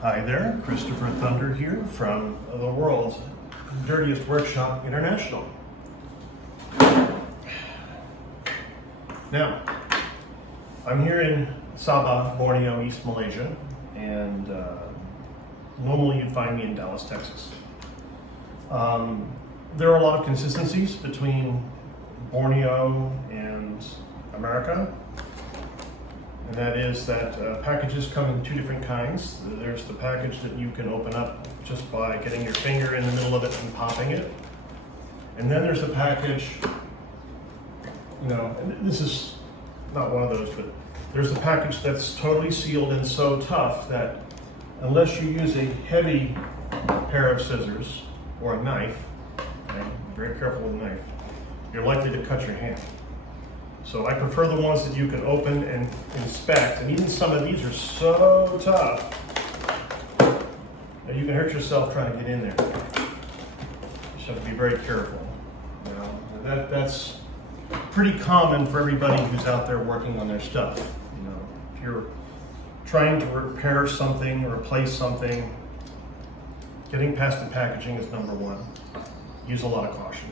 Hi there, Christopher Thunder here from the world's dirtiest workshop, International. Now, I'm here in Sabah, Borneo, East Malaysia, and normally you'd find me in Dallas, Texas. There are a lot of consistencies between Borneo and America. And that is that packages come in two different kinds. There's the package that you can open up just by getting your finger in the middle of it and popping it. And then there's the package, and this is not one of those, but there's the package that's totally sealed and so tough that unless you use a heavy pair of scissors or a knife, okay, be very careful with a knife, you're likely to cut your hand. So I prefer the ones that you can open and inspect, and even some of these are so tough that you can hurt yourself trying to get in there. You just have to be very careful. That's pretty common for everybody who's out there working on their stuff. If you're trying to repair something, replace something, getting past the packaging is number one. Use a lot of caution.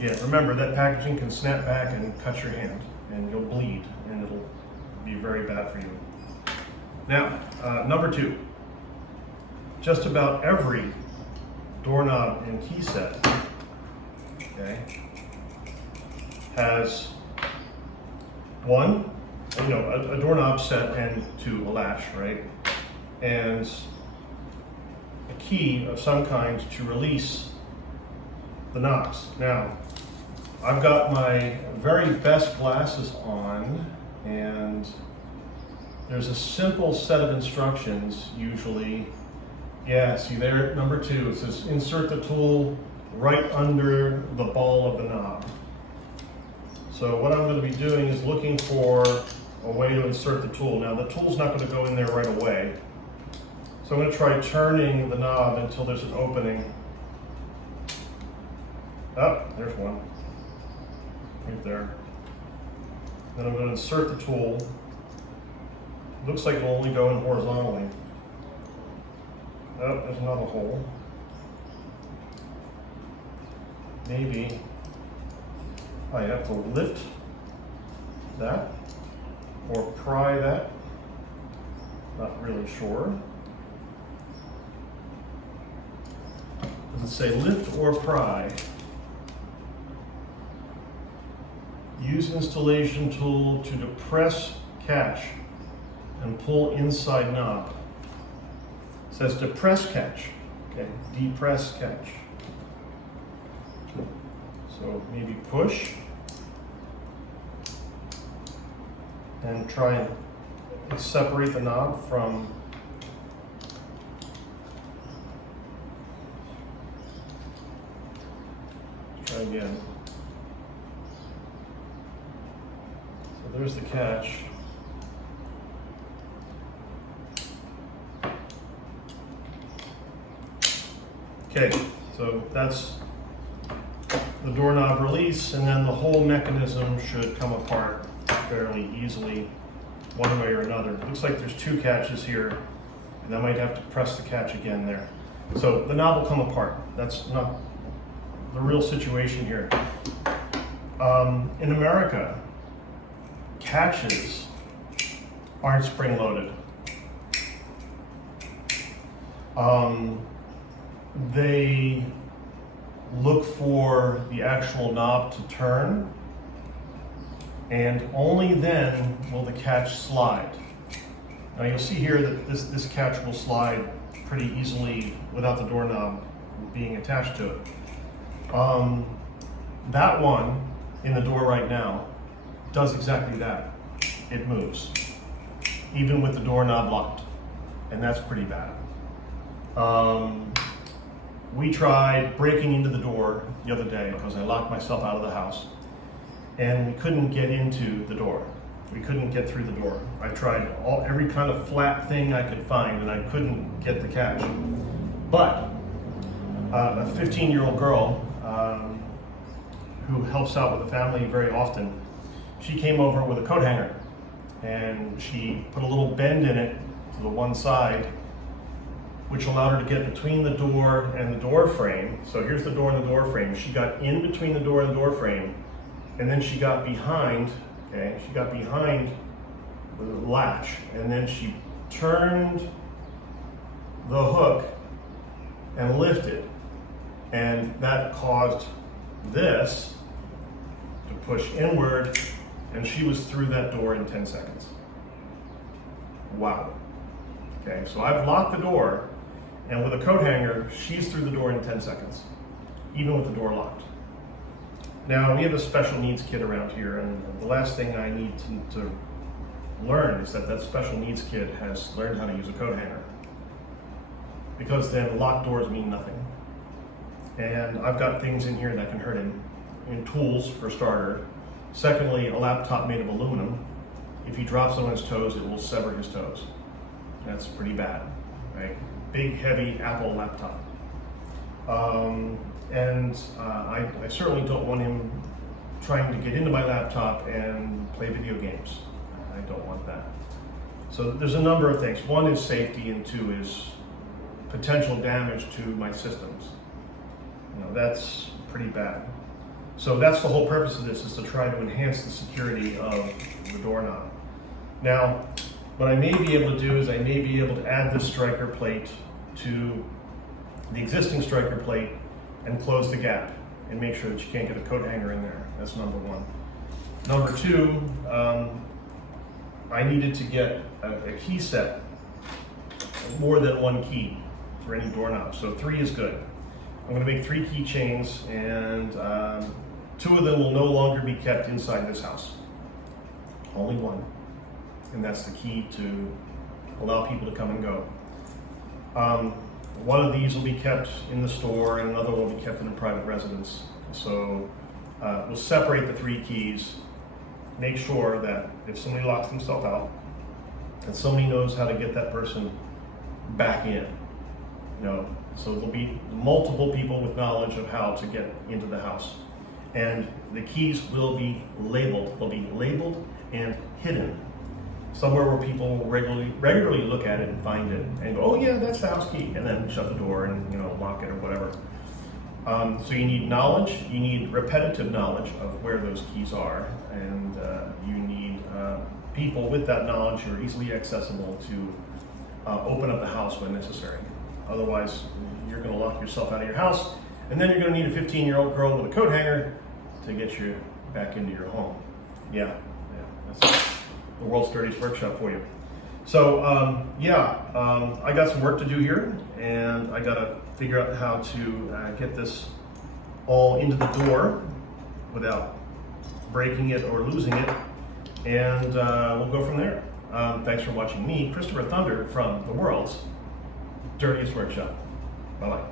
Yeah, remember that packaging can snap back and cut your hand, and you'll bleed, and it'll be very bad for you. Now, number two, just about every doorknob and key set, okay, has one, a doorknob set and two, a latch, right, and a key of some kind to release the knobs. Now, I've got my very best glasses on, and there's a simple set of instructions usually. Yeah, see there, number two, it says insert the tool right under the ball of the knob. So what I'm going to be doing is looking for a way to insert the tool. Now the tool's not going to go in there right away. So I'm going to try turning the knob until there's an opening. Oh, there's one, right there. Then I'm going to insert the tool. Looks like it'll only go in horizontally. Oh, there's another hole. Maybe I have to lift that or pry that. Not really sure. Does it say lift or pry? Use installation tool to depress catch and pull inside knob. It says depress catch, okay, depress catch. So maybe push and try and separate the knob from try again. So there's the catch. Okay, so that's the doorknob release, and then the whole mechanism should come apart fairly easily one way or another. It looks like there's two catches here, and I might have to press the catch again there. So the knob will come apart. That's not the real situation here. In America, catches aren't spring-loaded. They look for the actual knob to turn, and only then will the catch slide. Now you'll see here that this catch will slide pretty easily without the doorknob being attached to it. That one in the door right now does exactly that. It moves, even with the doorknob locked, and that's pretty bad. We tried breaking into the door the other day because I locked myself out of the house, and we couldn't get into the door. We couldn't get through the door. I tried every kind of flat thing I could find, and I couldn't get the catch. But a 15-year-old girl who helps out with the family very often, she came over with a coat hanger, and she put a little bend in it to the one side, which allowed her to get between the door and the door frame. So here's the door and the door frame. She got in between the door and the door frame, and then she got behind, okay? She got behind the latch, and then she turned the hook and lifted. And that caused this to push inward, and she was through that door in 10 seconds. Wow. Okay, so I've locked the door, and with a coat hanger, she's through the door in 10 seconds, even with the door locked. Now, we have a special needs kid around here, and the last thing I need to learn is that special needs kid has learned how to use a coat hanger, because then locked doors mean nothing. And I've got things in here that can hurt him, in tools for starter. Secondly, a laptop made of aluminum. If he drops on his toes, it will sever his toes. That's pretty bad, right? Big, heavy Apple laptop. I certainly don't want him trying to get into my laptop and play video games. I don't want that. So there's a number of things. One is safety, and two is potential damage to my systems. You know, that's pretty bad. So that's the whole purpose of this, is to try to enhance the security of the doorknob. Now, what I may be able to do is I may be able to add this striker plate to the existing striker plate and close the gap and make sure that you can't get a coat hanger in there. That's number one. Number two, I needed to get a key set, more than one key for any doorknob. So 3 is good. I'm going to make 3 keychains, and 2 of them will no longer be kept inside this house. Only 1. And that's the key to allow people to come and go. One of these will be kept in the store, and another will be kept in a private residence. So we'll separate the 3 keys, make sure that if somebody locks themselves out, that somebody knows how to get that person back in. You know, so there'll be multiple people with knowledge of how to get into the house. And the keys will be labeled. They'll be labeled and hidden somewhere where people will regularly look at it and find it and go, oh yeah, that's the house key, and then shut the door and, you know, lock it or whatever. So you need knowledge, you need repetitive knowledge of where those keys are, and you need people with that knowledge who are easily accessible to open up the house when necessary. Otherwise, you're going to lock yourself out of your house, and then you're going to need a 15-year-old girl with a coat hanger to get you back into your home. Yeah, that's the world's dirtiest workshop for you. So I got some work to do here, and I got to figure out how to get this all into the door without breaking it or losing it, and we'll go from there. Thanks for watching me, Christopher Thunder, from the world's dirtiest workshop. Bye-bye.